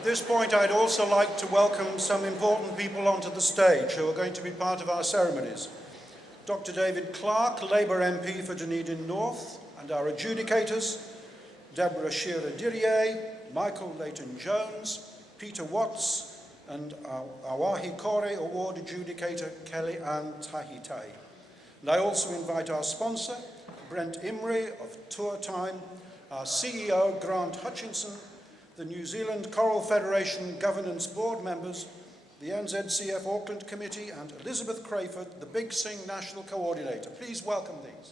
At this point, I'd also like to welcome some important people onto the stage who are going to be part of our ceremonies. Dr. David Clark, Labour MP for Dunedin North, and our adjudicators, Deborah Shearer-Dirrier, Michael Leighton-Jones, Peter Watts, and our Awahi Kore Award adjudicator, Kelly-Ann Tahitai. And I also invite our sponsor, Brent Imrie of Tour Time, our CEO, Grant Hutchinson, the New Zealand Choral Federation Governance Board members, the NZCF Auckland Committee, and Elizabeth Crayford, the Big Sing National Coordinator. Please welcome these.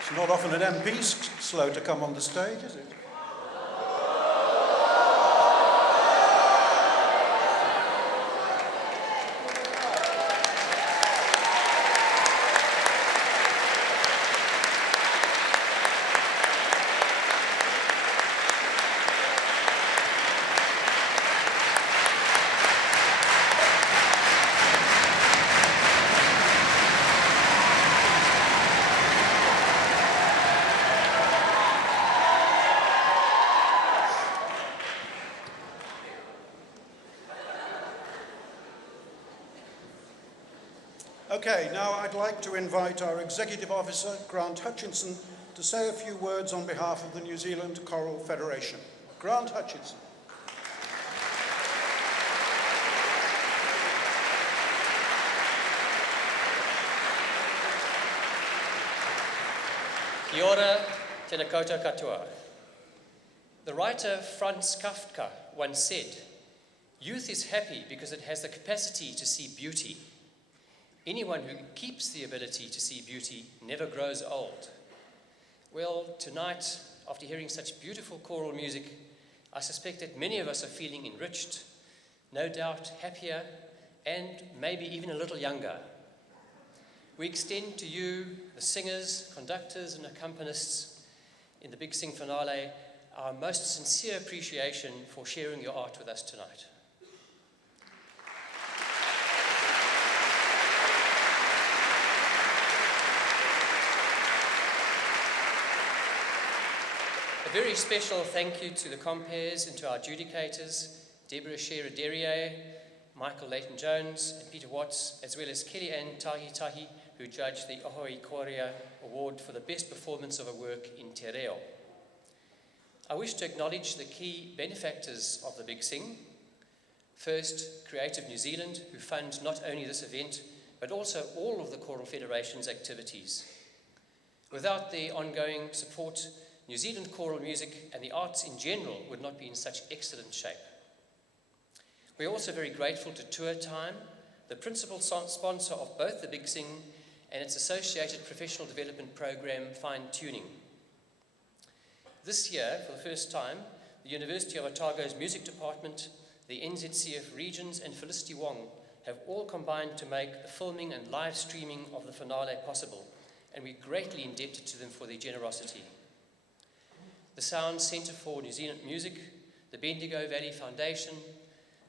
It's not often an MP's slow to come on the stage, is it? Okay, now I'd like to invite our Executive Officer, Grant Hutchinson, to say a few words on behalf of the New Zealand Choral Federation. Grant Hutchinson. Kia ora, tēnā koutou katoa. The writer Franz Kafka once said, "Youth is happy because it has the capacity to see beauty. Anyone who keeps the ability to see beauty never grows old." Well, tonight, after hearing such beautiful choral music, I suspect that many of us are feeling enriched, no doubt happier, and maybe even a little younger. We extend to you, the singers, conductors, and accompanists in the Big Sing finale, our most sincere appreciation for sharing your art with us tonight. A very special thank you to the compares and to our adjudicators, Deborah Shearer-Dirrier, Michael Leighton-Jones, and Peter Watts, as well as Kelly-Ann Tahitai, who judged the Awahi Kore Award for the best performance of a work in te reo. I wish to acknowledge the key benefactors of the Big Sing. First, Creative New Zealand, who fund not only this event, but also all of the Choral Federation's activities. Without their ongoing support, New Zealand choral music and the arts in general would not be in such excellent shape. We are also very grateful to Tour Time, the principal sponsor of both the Big Sing and its associated professional development program, Fine Tuning. This year, for the first time, the University of Otago's music department, the NZCF regions, and Felicity Wong have all combined to make the filming and live streaming of the finale possible, and we're greatly indebted to them for their generosity. The Sound Centre for New Zealand Music, the Bendigo Valley Foundation,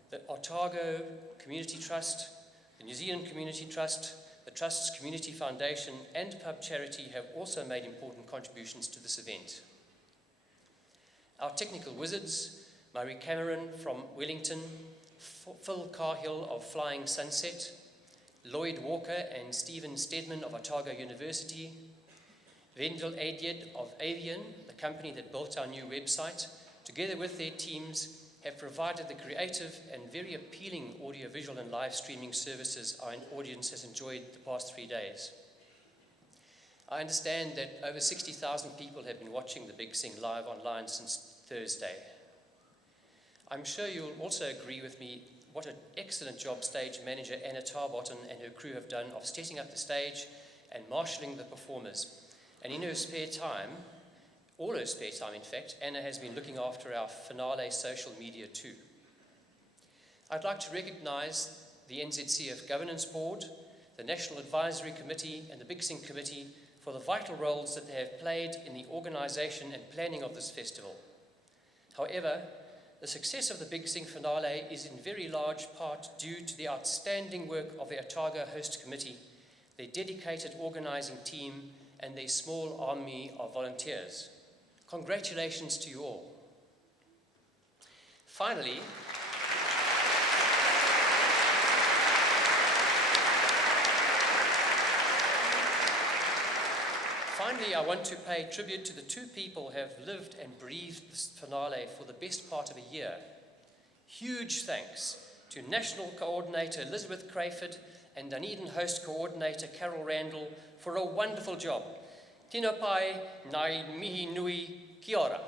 the Otago Community Trust, the New Zealand Community Trust, the Trust's Community Foundation, and Pub Charity have also made important contributions to this event. Our technical wizards, Murray Cameron from Wellington, Phil Carhill of Flying Sunset, Lloyd Walker and Stephen Stedman of Otago University, Vendel Adyed of Avian, the company that built our new website, together with their teams, have provided the creative and very appealing audiovisual and live streaming services our audience has enjoyed the past 3 days. I understand that over 60,000 people have been watching the Big Sing live online since Thursday. I'm sure you'll also agree with me what an excellent job stage manager Anna Tarbotton and her crew have done of setting up the stage and marshalling the performers. And in her spare time, all her spare time in fact, Anna has been looking after our finale social media too. I'd like to recognise the NZCF Governance Board, the National Advisory Committee and the Big Sing Committee for the vital roles that they have played in the organisation and planning of this festival. However, the success of the Big Sing finale is in very large part due to the outstanding work of the Otago Host Committee, their dedicated organising team, and their small army of volunteers. Congratulations to you all. Finally, I want to pay tribute to the two people who have lived and breathed this finale for the best part of a year. Huge thanks to National Coordinator Elizabeth Crayford and Dunedin Host Coordinator Carol Randall for a wonderful job. Tino pai, nai mihi nui, kia ora.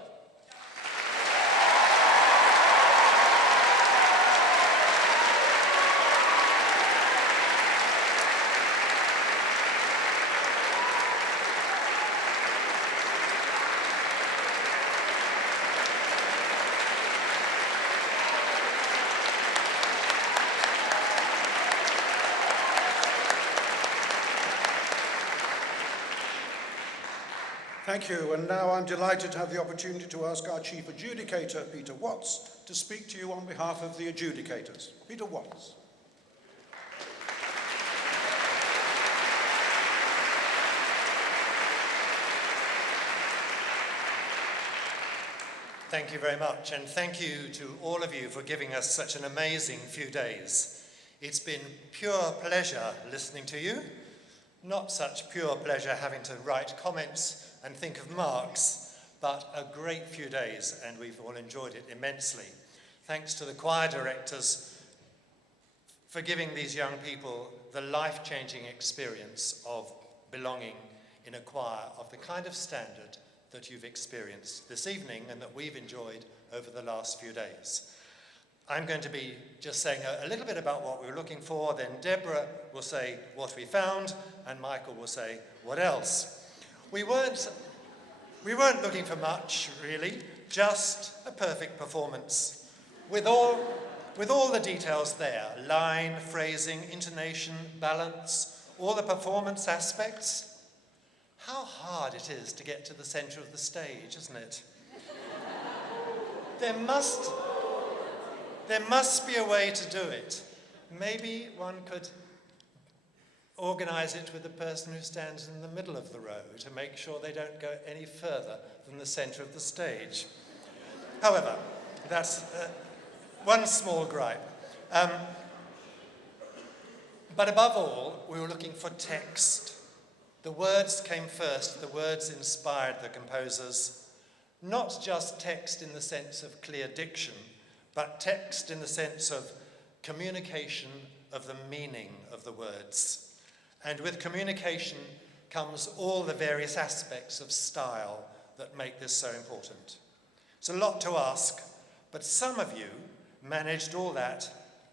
Thank you, and now I'm delighted to have the opportunity to ask our Chief Adjudicator, Peter Watts, to speak to you on behalf of the Adjudicators. Peter Watts. Thank you very much, and thank you to all of you for giving us such an amazing few days. It's been pure pleasure listening to you, not such pure pleasure having to write comments and think of marks, but a great few days, and we've all enjoyed it immensely. Thanks to the choir directors for giving these young people the life-changing experience of belonging in a choir of the kind of standard that you've experienced this evening and that we've enjoyed over the last few days. I'm going to be just saying a little bit about what we were looking for, then Deborah will say what we found, and Michael will say what else. We weren't looking for much, really, just a perfect performance. With all the details there, line, phrasing, intonation, balance, all the performance aspects. How hard it is to get to the centre of the stage, isn't it? There must be a way to do it. Maybe one could organise it with the person who stands in the middle of the row to make sure they don't go any further than the centre of the stage. However, that's one small gripe. But above all, we were looking for text. The words came first, the words inspired the composers. Not just text in the sense of clear diction, but text in the sense of communication of the meaning of the words. And with communication comes all the various aspects of style that make this so important. It's a lot to ask, but some of you managed all that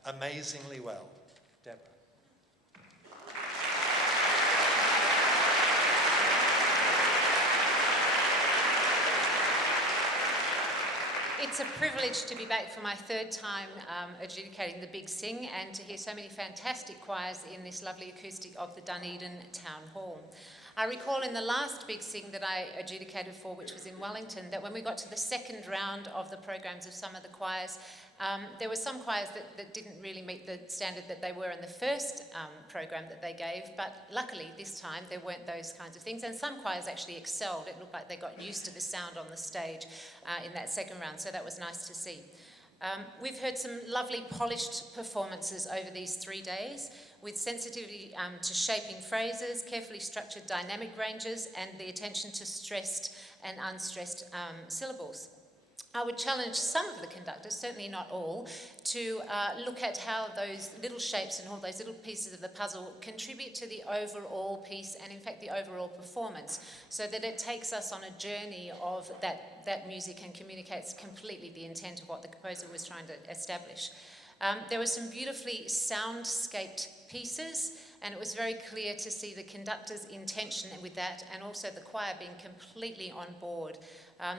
amazingly well. Deborah. It's a privilege to be back for my third time adjudicating the Big Sing and to hear so many fantastic choirs in this lovely acoustic of the Dunedin Town Hall. I recall in the last Big Sing that I adjudicated for, which was in Wellington, that when we got to the second round of the programs of some of the choirs, there were some choirs that didn't really meet the standard that they were in the first program that they gave, but luckily this time there weren't those kinds of things, and some choirs actually excelled. It looked like they got used to the sound on the stage in that second round, so that was nice to see. We've heard some lovely polished performances over these 3 days, with sensitivity to shaping phrases, carefully structured dynamic ranges, and the attention to stressed and unstressed syllables. I would challenge some of the conductors, certainly not all, to look at how those little shapes and all those little pieces of the puzzle contribute to the overall piece and, in fact, the overall performance, so that it takes us on a journey of that music and communicates completely the intent of what the composer was trying to establish. There were some beautifully soundscaped pieces, and it was very clear to see the conductor's intention with that, and also the choir being completely on board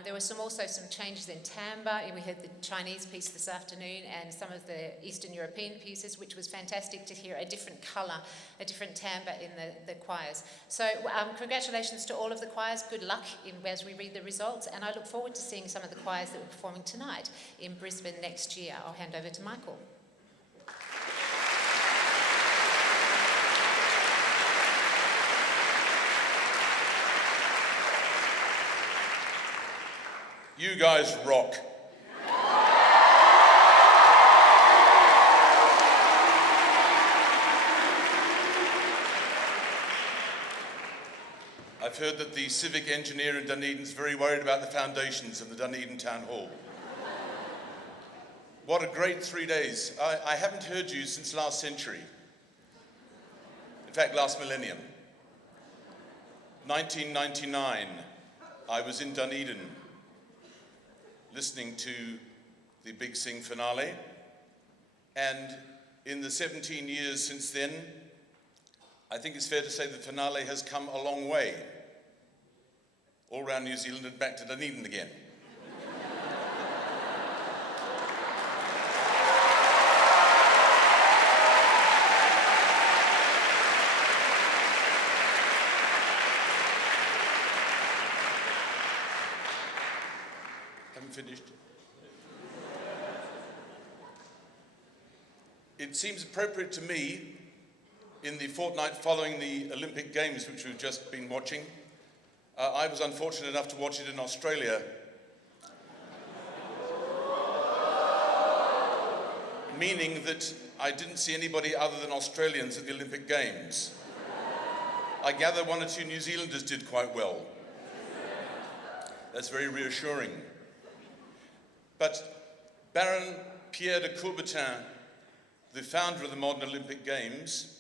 There were also some changes in timbre. We heard the Chinese piece this afternoon and some of the Eastern European pieces, which was fantastic to hear a different colour, a different timbre in the choirs. So congratulations to all of the choirs. Good luck as we read the results, and I look forward to seeing some of the choirs that were performing tonight in Brisbane next year. I'll hand over to Michael. You guys rock. I've heard that the civic engineer in Dunedin is very worried about the foundations of the Dunedin Town Hall. What a great 3 days. I haven't heard you since last century. In fact, last millennium. 1999, I was in Dunedin listening to the Big Sing finale, and in the 17 years since then, I think it's fair to say the finale has come a long way, all around New Zealand and back to Dunedin again. Finished. It seems appropriate to me, in the fortnight following the Olympic Games, which we've just been watching, I was unfortunate enough to watch it in Australia, meaning that I didn't see anybody other than Australians at the Olympic Games. I gather one or two New Zealanders did quite well. That's very reassuring. But Baron Pierre de Coubertin, the founder of the modern Olympic Games,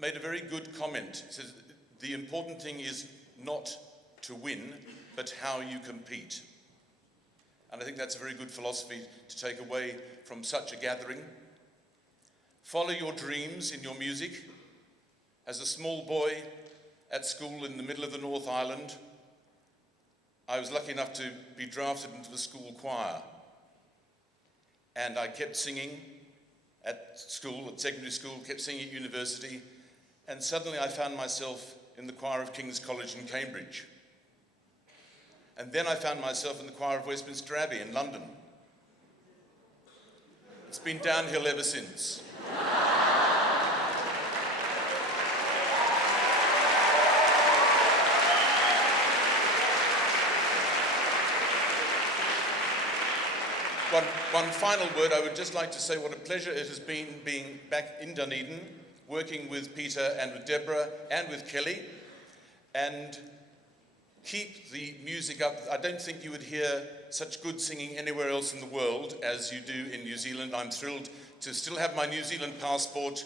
made a very good comment. He says, the important thing is not to win, but how you compete. And I think that's a very good philosophy to take away from such a gathering. Follow your dreams in your music. As a small boy at school in the middle of the North Island, I was lucky enough to be drafted into the school choir. And I kept singing at school, at secondary school, kept singing at university, and suddenly I found myself in the choir of King's College in Cambridge. And then I found myself in the choir of Westminster Abbey in London. It's been downhill ever since. One final word, I would just like to say what a pleasure it has been being back in Dunedin, working with Peter and with Deborah and with Kelly, and keep the music up. I don't think you would hear such good singing anywhere else in the world as you do in New Zealand. I'm thrilled to still have my New Zealand passport,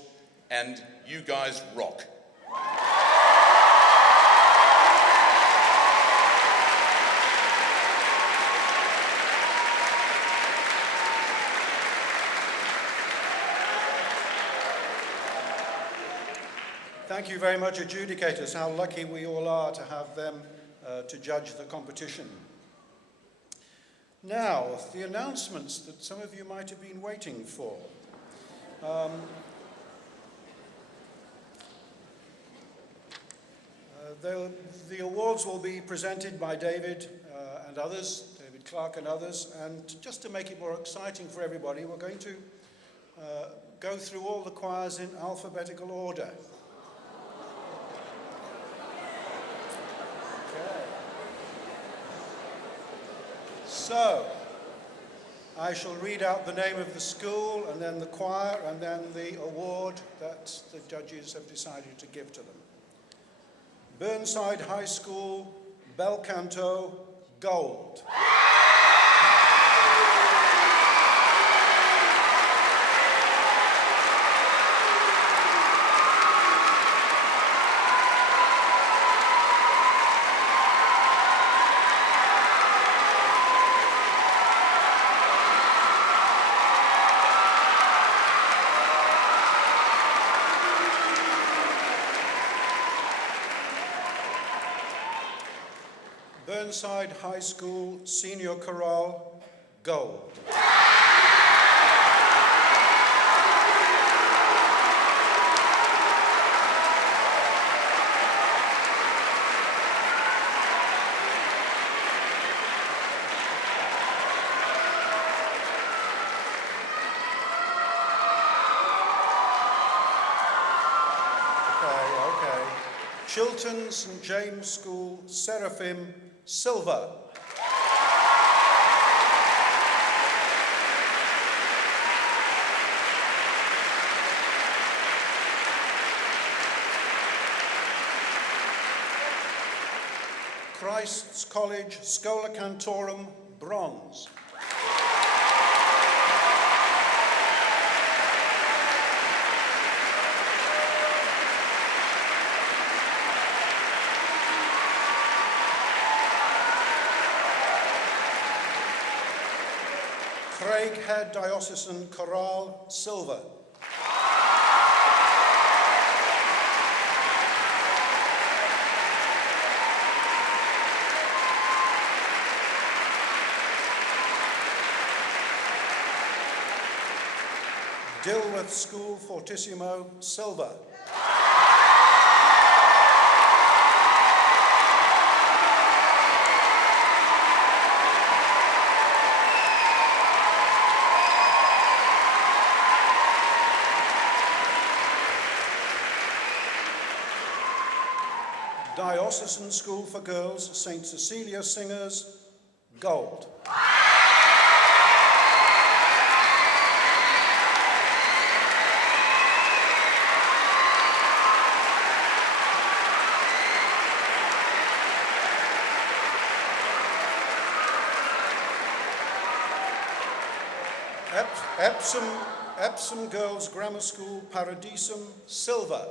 and you guys rock. Thank you very much, Adjudicators. How lucky we all are to have them to judge the competition. Now, the announcements that some of you might have been waiting for. The awards will be presented by David and others, David Clark and others, and just to make it more exciting for everybody, we're going to go through all the choirs in alphabetical order. So, I shall read out the name of the school and then the choir and then the award that the judges have decided to give to them. Burnside High School, Bel Canto, gold. Burnside High School Senior Chorale, gold. Okay. Chiltern St James School Seraphim, silver. Christ's College Schola Cantorum, bronze. Craighead Diocesan Chorale, silver. Dilworth School Fortissimo, silver. Diocesan School for Girls, St. Cecilia Singers, gold. Epsom Girls Grammar School, Paradisum, silver.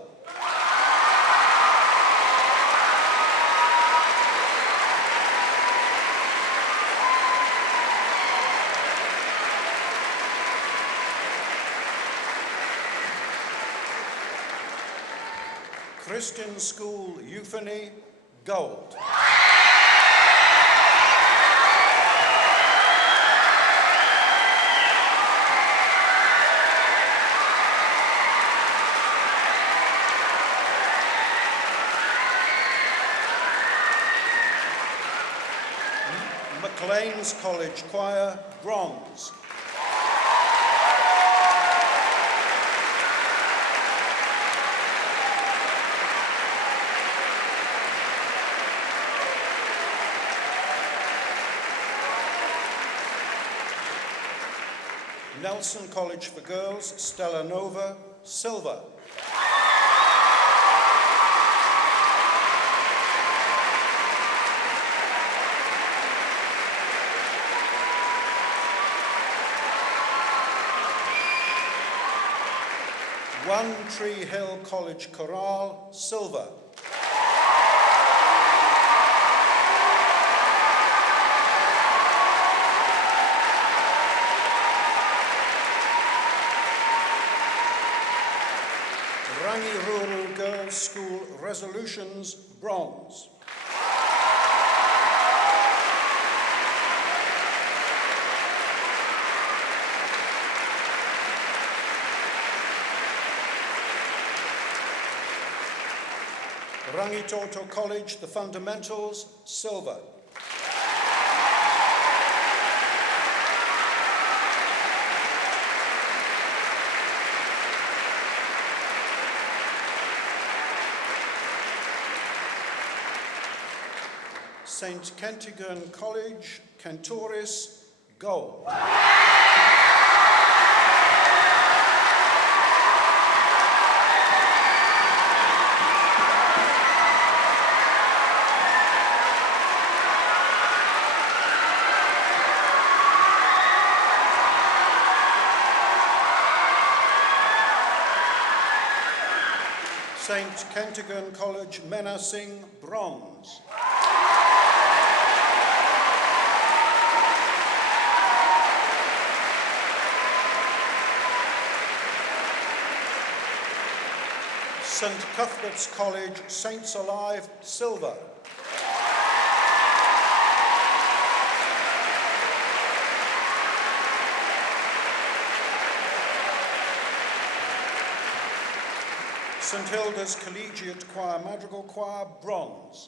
Christian School, Euphony, gold. Maclean's College Choir, bronze. Nelson College for Girls, Stella Nova, silver. One Tree Hill College Chorale, silver. Rangiruru Girls School Resolutions, bronze. Rangitoto College, the Fundamentals, silver. St. Kentigern College, Cantoris, gold. St. Kentigern College, Menacing, bronze. St. Cuthbert's College, Saints Alive, silver. St Hilda's Collegiate Choir Madrigal Choir, bronze.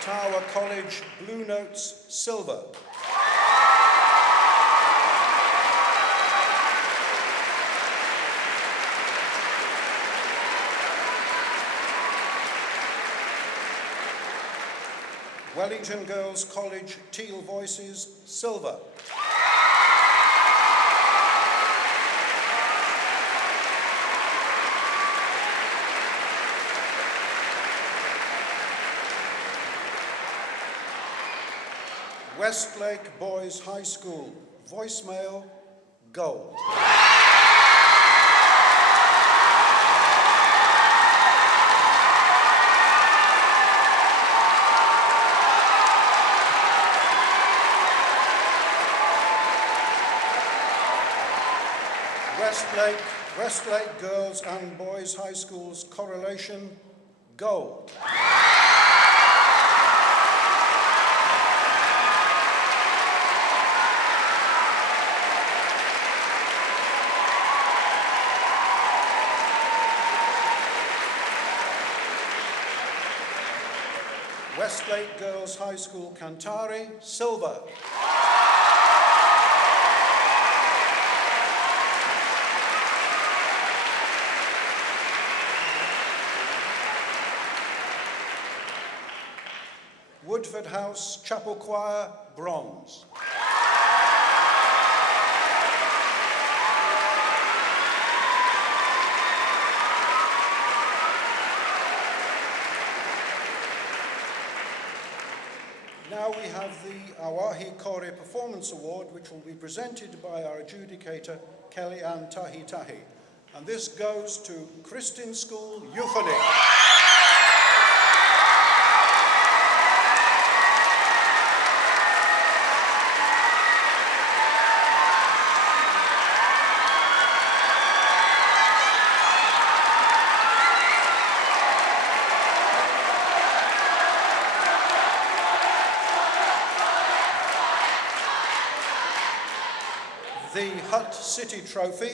Tower College Blue Notes, silver. Wellington Girls College Teal Voices, silver. Westlake Boys High School, voicemail, gold. Westlake Girls and Boys High School's correlation, gold. Westlake Girls High School Cantari, silver. Woodford House Chapel Choir, bronze. Now we have the Awahi Kore Performance Award, which will be presented by our adjudicator, Kelly Ann Tahi Tahi. And this goes to Christian School Euphony. The Hutt City Trophy,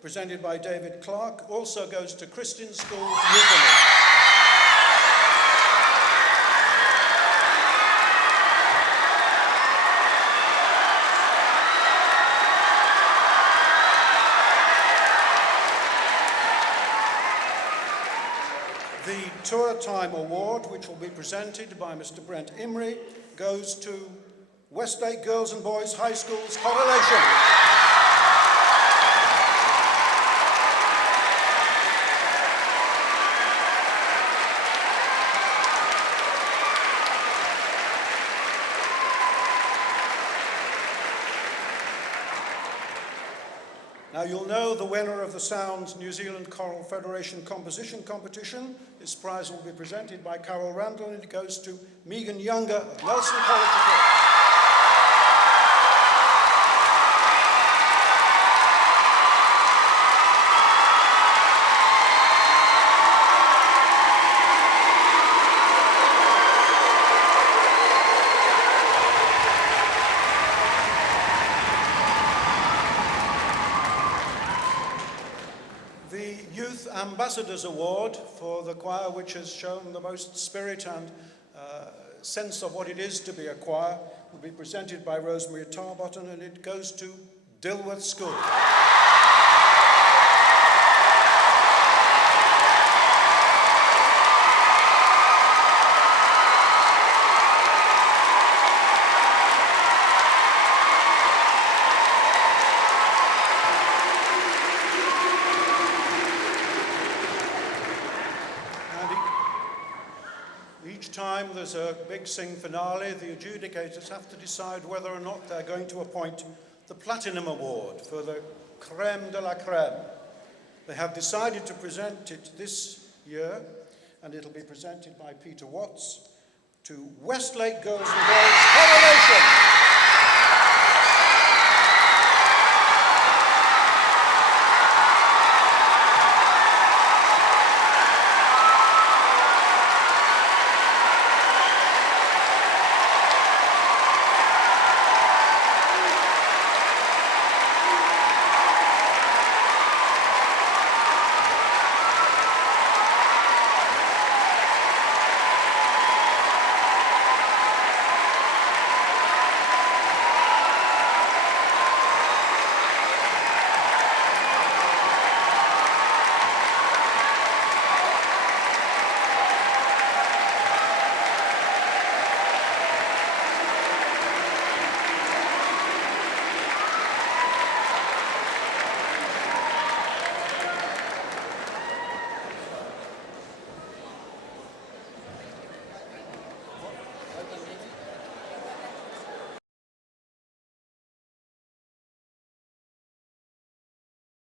presented by David Clark, also goes to Christian School Euphony. The Tour Time Award, which will be presented by Mr. Brent Imrie, goes to Westlake Girls and Boys High School's correlation. Now you'll know the winner of the Sounds New Zealand Choral Federation Composition Competition. This prize will be presented by Carol Randall and it goes to Megan Younger of Nelson College of Law. Ambassadors Award for the choir which has shown the most spirit and sense of what it is to be a choir will be presented by Rosemary Tarbotton and it goes to Dilworth School. Each time there's a big sing finale, the adjudicators have to decide whether or not they're going to appoint the Platinum Award for the crème de la crème. They have decided to present it this year, and it'll be presented by Peter Watts to Westlake Girls and Boys Correlation.